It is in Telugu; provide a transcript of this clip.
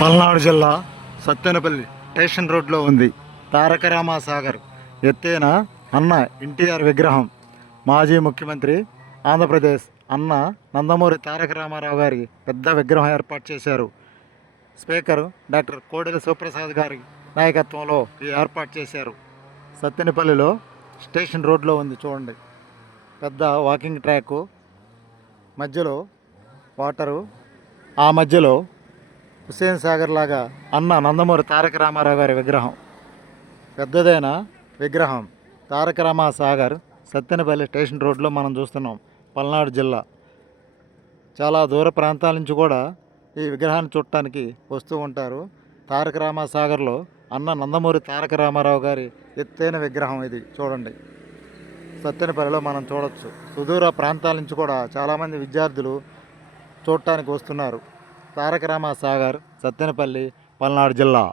పల్నాడు జిల్లా సత్తెనపల్లి స్టేషన్ రోడ్లో ఉంది. తారక రామాసాగర్ ఎత్తైన అన్న ఎన్టీఆర్ విగ్రహం. మాజీ ముఖ్యమంత్రి ఆంధ్రప్రదేశ్ అన్న నందమూరి తారక రామారావు గారి పెద్ద విగ్రహం ఏర్పాటు చేశారు. స్పీకర్ డాక్టర్ కోడెల శివప్రసాద్ గారి నాయకత్వంలో ఈ ఏర్పాటు చేశారు. సత్తెనపల్లిలో స్టేషన్ రోడ్లో ఉంది చూడండి. పెద్ద వాకింగ్ ట్రాకు. మధ్యలో వాటరు. ఆ మధ్యలో హుస్సేన్ సాగర్ లాగా అన్న నందమూరి తారక రామారావు గారి విగ్రహం. పెద్దదైన విగ్రహం తారక రామా సాగర్ సత్తెనపల్లి స్టేషన్ రోడ్లో మనం చూస్తున్నాం పల్నాడు జిల్లా. చాలా దూర ప్రాంతాల నుంచి కూడా ఈ విగ్రహాన్ని చూడటానికి వస్తూ ఉంటారు. తారక రామా సాగర్లో అన్న నందమూరి తారక రామారావు గారి ఎత్తైన విగ్రహం ఇది చూడండి. సత్తెనపల్లిలో మనం చూడవచ్చు సుదూర ప్రాంతాల నుంచి కూడా చాలామంది విద్యార్థులు చూడటానికి వస్తున్నారు. తారక రామా సాగర్ సత్తెనపల్లి పల్నాడు జిల్లా.